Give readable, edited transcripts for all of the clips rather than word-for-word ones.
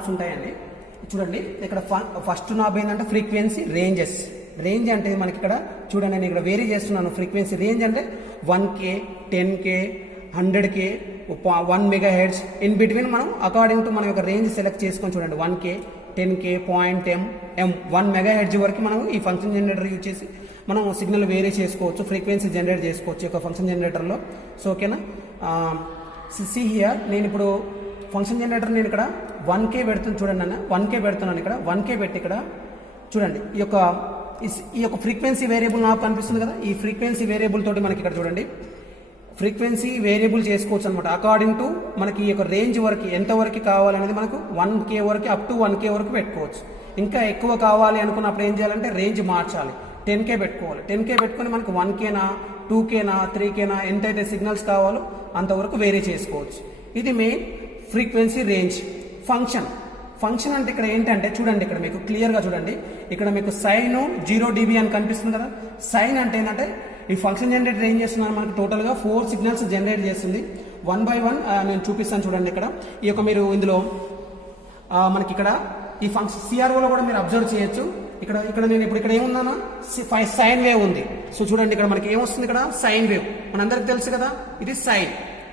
Knobs ఉంటాయండి. చూడండి ఇక్కడ ఫస్ట్ నాబ్ ఏంటంటే ఫ్రీక్వెన్సీ రేంజెస్. రేంజ్ అంటే మనకి ఇక్కడ చూడండి, నేను ఇక్కడ వేరీ చేస్తున్నాను. ఫ్రీక్వెన్సీ రేంజ్ అంటే 1K, 10K, 100K, 1 MHz. In between మనం అకార్డింగ్ టు మనం యొక్క రేంజ్ సెలెక్ట్ చేసుకొని చూడండి 1K, 10K, 0.m, 1 MHz వరకు మనం ఈ ఫంక్షన్ జనరేటర్ యూజ్ చేసి మనం సిగ్నల్ వేరీ చేసుకోవచ్చు, ఫ్రీక్వెన్సీ జనరేట్ చేసుకోవచ్చు ఈ యొక్క ఫంక్షన్ జనరేటర్లో. సో ఓకేనా. సి హియర్ నేను ఇప్పుడు ఫంక్షన్ జనరేటర్ నేను ఇక్కడ 1K పెడుతుంది చూడండి అన్న. 1K పెడుతున్నాను ఇక్కడ. 1K పెట్టి ఇక్కడ చూడండి ఈ యొక్క ఫ్రీక్వెన్సీ వేరియబుల్ నాకు కనిపిస్తుంది కదా. ఈ ఫ్రీక్వెన్సీ వేరియబుల్ తోటి మనకి ఇక్కడ చూడండి ఫ్రీక్వెన్సీ వేరియబుల్ చేసుకోవచ్చు అనమాట. అకార్డింగ్ టు మనకి ఈ యొక్క రేంజ్ వరకు ఎంతవరకు కావాలనేది మనకు 1K వరకు అప్ టు 1K వరకు పెట్టుకోవచ్చు. ఇంకా ఎక్కువ కావాలి అనుకున్నప్పుడు ఏం చేయాలంటే రేంజ్ మార్చాలి. 10K పెట్టుకోవాలి. 10K పెట్టుకుని మనకు 1Kనా 2Kనా 3Kనా ఎంతైతే సిగ్నల్స్ కావాలో అంతవరకు వేరీ చేసుకోవచ్చు. ఇది మెయిన్ ఫ్రీక్వెన్సీ రేంజ్. ఫంక్షన్ అంటే ఇక్కడ ఏంటంటే చూడండి, ఇక్కడ మీకు క్లియర్గా చూడండి, ఇక్కడ మీకు సైన్ 0 dB అని కనిపిస్తుంది కదా. సైన్ అంటే ఏంటంటే ఈ ఫంక్షన్ జనరేటర్ ఏం చేస్తున్నాను, మనకు టోటల్గా 4 సిగ్నల్స్ జనరేట్ చేస్తుంది. 1 by 1 నేను చూపిస్తాను చూడండి. ఇక్కడ ఈ యొక్క మీరు ఇందులో మనకి ఇక్కడ ఈ ఫంక్షన్ సిఆర్ఓలో కూడా మీరు అబ్జర్వ్ చేయొచ్చు. ఇక్కడ నేను ఇప్పుడు ఇక్కడ ఏముందన్నా సైన్ వేవ్ ఉంది. సో చూడండి ఇక్కడ మనకి ఏమొస్తుంది, ఇక్కడ సైన్ వేవ్ మనందరికి తెలుసు కదా, ఇది sine.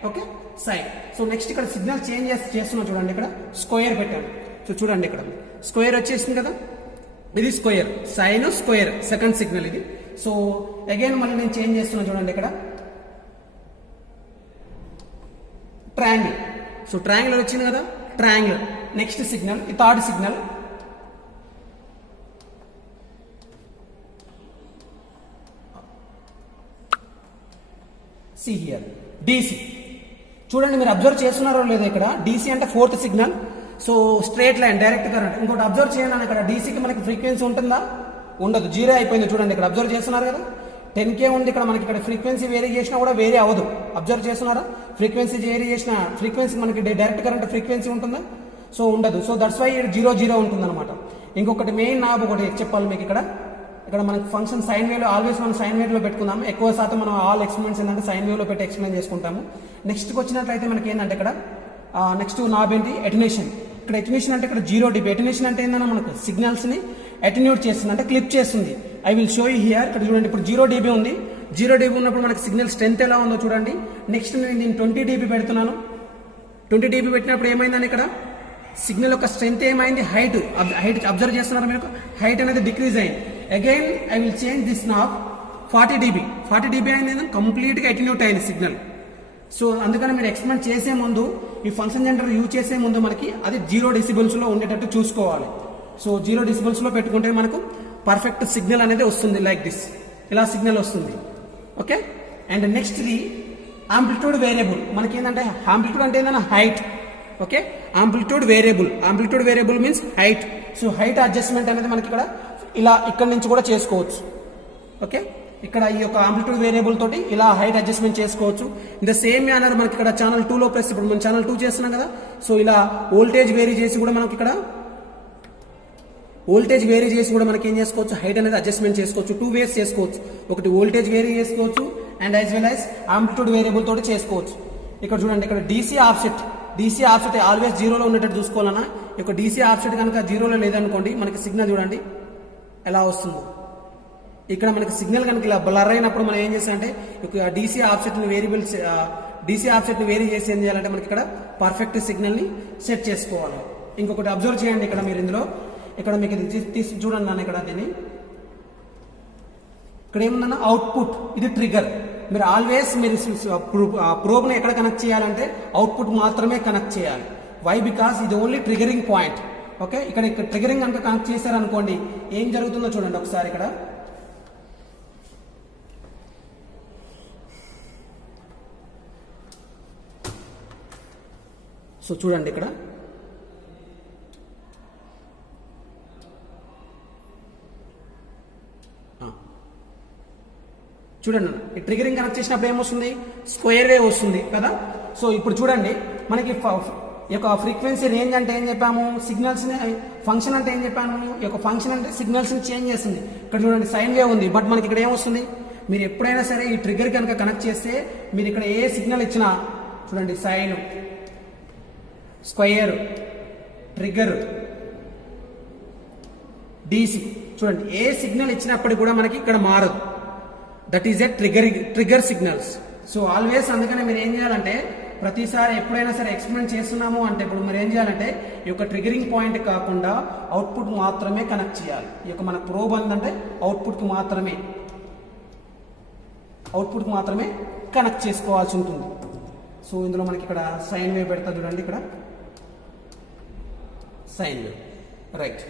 Okay, sine. So next ఇక్కడ సిగ్నల్ చేంజ్ చేస్తున్నాం చూడండి, ఇక్కడ స్క్వేర్ పెట్టాను. సో చూడండి ఇక్కడ స్క్వేర్ వచ్చేసింది కదా, ఇది square, sine square second signal ఇది. సో అగైన్ మళ్ళీ నేను చేంజ్ చేస్తున్నాను చూడండి, ఇక్కడ ట్రయాంగిల్. సో ట్రయాంగిల్ వచ్చింది కదా, ట్రయాంగిల్. నెక్స్ట్ సిగ్నల్ ఈ third signal see here DC. చూడండి మీరు అబ్జర్వ్ చేస్తున్నారో లేదో, ఇక్కడ DC అంటే 4th signal. So straight line direct current. ఇంకోటి అబ్జర్వ్ చేయండి, ఇక్కడ డీసీకి మనకి ఫ్రీక్వెన్సీ ఉంటుందా, ఉండదు, 0 అయిపోయింది. చూడండి ఇక్కడ అబ్జర్వ్ చేస్తున్నారు కదా, 10K ఉంది ఇక్కడ మనకి. ఇక్కడ ఫ్రీక్వెన్సీ వేరీ చేసినా కూడా వేరీ అవ్వదు. అబ్జర్వ్ చేస్తున్నారా, ఫ్రీక్వెన్సీ వేరీ చేసిన ఫ్రీక్వెన్సీ మనకి డైరెక్ట్ కరెంట్ ఫ్రీక్వెన్సీ ఉంటుందా, సో ఉండదు. సో దట్స్ వై 0 ఉంటుంది అనమాట. ఇంకొకటి మెయిన్ నాబ్ ఒకటి చెప్పాలి మీకు. ఇక్కడ మనకి ఫంక్షన్ సైన్ వేవ్, ఆల్వేస్ మనం సైన్ వేవ్ లో పెట్టుకుందాము. ఎక్కువ శాతం మనం ఆల్ ఎక్స్పెరిమెంట్స్ ఏంటంటే సైన్ వేవ్ లో పెట్టి ఎక్స్ప్లెయిన్ చేసుకుంటాము. నెక్స్ట్కి వచ్చినట్లయితే మనకి ఏంటంటే ఇక్కడ నెక్స్ట్ నాబ్ ఏంటి, అటెన్యూషన్. ఇక్కడ అటెన్యూషన్ అంటే ఇక్కడ 0 dB. అటెన్యూషన్ అంటే ఏంటన్నా మనకు సిగ్నల్స్ ని అటెన్యూట్ చేస్తుంది, అంటే క్లిప్ చేస్తుంది. I will show you here. ఇక్కడ చూడండి ఇప్పుడు 0 dB ఉంది. 0 dB ఉన్నప్పుడు మనకి సిగ్నల్ స్ట్రెంత్ ఎలా ఉందో చూడండి. నెక్స్ట్ నేను దీన్ని 20 dB పెడుతున్నాను. 20 dB పెట్టినప్పుడు ఏమైందని ఇక్కడ సిగ్నల్ యొక్క స్ట్రెంత్ ఏమైంది, హైట్ అబ్జర్వ్ చేస్తున్నారు మీరు, హైట్ అనేది డిక్రీజ్ అయింది. Again I will change this knob 40 dB. 40 dB అయింది, కంప్లీట్ గా అటెన్యూట్ అయింది సిగ్నల్. సో అందుకని మీరు ఎక్స్పెరిమెంట్ చేసే ముందు, ఈ ఫంక్షన్ జనరేటర్ యూజ్ చేసే ముందు మనకి అది 0 decibels లో ఉండేటట్టు చూసుకోవాలి. సో 0 decibels లో పెట్టుకుంటే మనకు పర్ఫెక్ట్ సిగ్నల్ అనేది వస్తుంది. లైక్ దిస్, ఇలా సిగ్నల్ వస్తుంది. Okay. And next the amplitude variable. మనకి ఏంటంటే ఆంప్లిట్యూడ్ అంటే ఏంటంటే height. Okay, amplitude variable means height. So height adjustment అనేది మనకి ఇక్కడ నుంచి కూడా చేసుకోవచ్చు. ఓకే, ఇక్కడ ఈ యొక్క ఆంప్లిట్యూడ్ వేరియబుల్ తోటి ఇలా హైట్ అడ్జస్ట్మెంట్ చేసుకోవచ్చు. ఇన్ ద సేమ్ మ్యానర్ మనకి ఇక్కడ ఛానల్ 2 లో ప్రెస్, ఇప్పుడు మనం ఛానల్ 2 చేస్తున్నాం కదా. సో ఇలా వోల్టేజ్ వేరీ చేసి కూడా మనకి ఇక్కడ మనకి ఏం చేసుకోవచ్చు, హైట్ అనేది అడ్జస్ట్మెంట్ చేసుకోవచ్చు. 2 ways చేసుకోవచ్చు. ఒకటి వోల్టేజ్ వేరీ చేసుకోవచ్చు and as well as amplitude variable తోటి చేసుకోవచ్చు. ఇక్కడ చూడండి, ఇక్కడ DC ఆఫ్సెట్ ఆల్వేస్ 0 లో ఉండేటట్టు చూసుకోవాలన్నా. ఇక DC ఆఫ్సెట్ కనుక 0 లో లేదనుకోండి, మనకి సిగ్నల్ చూడండి ఎలా వస్తుందో. ఇక్కడ మనకి సిగ్నల్ కనుక ఇలా బ్లర్ అయినప్పుడు మనం ఏం చేస్తామంటే DC ఆఫ్సెట్ ని వేరీ చేసి ఏం చేయాలంటే మనకి ఇక్కడ పర్ఫెక్ట్ సిగ్నల్ ని సెట్ చేసుకోవాలి. ఇంకొకటి అబ్జర్వ్ చేయండి, ఇక్కడ మీరు ఇందులో ఇక్కడ మీకు తీసి చూడండి నాన్న. ఇక్కడ ఏముందన్న అవుట్పుట్, ఇది ట్రిగర్. మీరు ఆల్వేస్ ప్రోబ్ని ఎక్కడ కనెక్ట్ చేయాలంటే అవుట్పుట్ మాత్రమే కనెక్ట్ చేయాలి. వై? బికాస్ ఇది ఓన్లీ ట్రిగరింగ్ పాయింట్. ఓకే, ఇక్కడ ట్రిగరింగ్ కనుక కనెక్ట్ చేశారనుకోండి ఏం జరుగుతుందో చూడండి ఒకసారి. ఇక్కడ సో చూడండి, ఇక్కడ చూడండి, ఈ ట్రిగరింగ్ కనెక్ట్ చేసినప్పుడు ఏమొస్తుంది, స్క్వేర్ వేవ్ వస్తుంది కదా. సో ఇప్పుడు చూడండి, మనకి ఈ యొక్క ఫ్రీక్వెన్సీ రేంజ్ అంటే ఏం చెప్పాము, సిగ్నల్స్ ని, ఫంక్షన్ అంటే ఏం చెప్పాను, ఈ యొక్క ఫంక్షన్ అంటే సిగ్నల్స్ ని చేంజ్ చేస్తుంది. ఇక్కడ చూడండి సైన్ వేవ్ ఉంది, బట్ మనకి ఇక్కడ ఏమొస్తుంది, మీరు ఎప్పుడైనా సరే ఈ ట్రిగర్ కనుక కనెక్ట్ చేస్తే మీరు ఇక్కడ ఏ సిగ్నల్ ఇచ్చినా చూడండి, సైన్, స్క్వేర్, ట్రిగర్ డిసి. చూడండి, ఏ సిగ్నల్ ఇచ్చినప్పటికీ కూడా మనకి ఇక్కడ మారదు. That is a trigger signals. So always అందుకనే మీరు ఏం చేయాలంటే ప్రతిసారి ఎప్పుడైనా సరే ఎక్స్పెరిమెంట్ చేస్తున్నాము అంటే ఇప్పుడు మీరు ఏం చేయాలంటే ఈ యొక్క ట్రిగరింగ్ పాయింట్ కాకుండా అవుట్పుట్ మాత్రమే కనెక్ట్ చేయాలి. ఈ యొక్క మన ప్రోబ్ అందంటే అవుట్పుట్ మాత్రమే కనెక్ట్ చేసుకోవాల్సి ఉంటుంది. సో ఇందులో మనకి ఇక్కడ సైన్ వేవ్ పెడతా చూడండి, ఇక్కడ సైన్ వేవ్ రైట్.